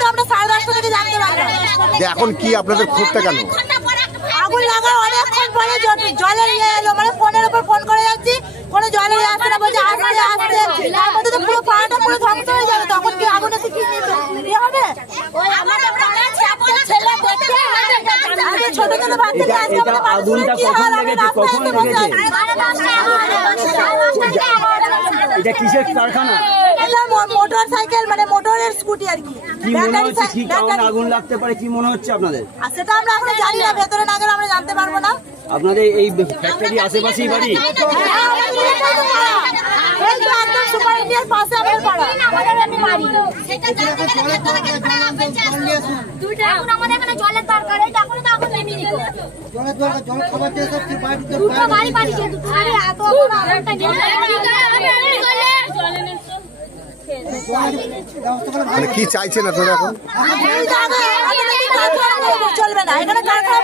তো আমরা 10:30 থেকে জানতে পারলাম। এখন কি আপনাদের ক্ষোভটা কেন? আগুন লাগার অনেকক্ষণ পরে জলের ইয়ে এলো, মানে ফোনের উপর ফোন করে যাচ্ছি, কোনো জলের ইয়ে আসছে না, বলছে আসতে আসতে, তার মধ্যে তো পুরো পাড়াটা পুরো ধ্বংস হয়ে যাবে, তখন কি আগুন এসে কি ইয়ে হবে? ছোট ছোট বাচ্চাকে আজকে আমাদের মানুষের কি হাল, আমি রাস্তায় এসে বসে আছি। এটা কিসের কারখানা? মোটর সাইকেল, মানে মোটরের স্কুটি আর কি। কি মনে হচ্ছে কি কারণে আগুন লাগতে পারে, কি মনে হচ্ছে আপনাদের? সেটা আমরা এখন জানি না, ভেতরে না গেলে আমরা জানতে পারবো না। আপনাদের এই ফ্যাক্টরি আশেপাশেই বাড়ি? সুপার ইন্ডিয়ার পাশে আমাদের পাড়া, আমাদের এমনি বাড়ি। আমাদের এখানে জলের দরকার, এই দেখো তো আগুন নেমে নিকো। জলের দরকার, জল খাবার দিয়ে সব কি বাড়ি তো বাড়ি বাড়ি যে আরে এত আগুনটা মানে কি চাইছেন আপনারা এখন? চলবে না, এখানে কারখানা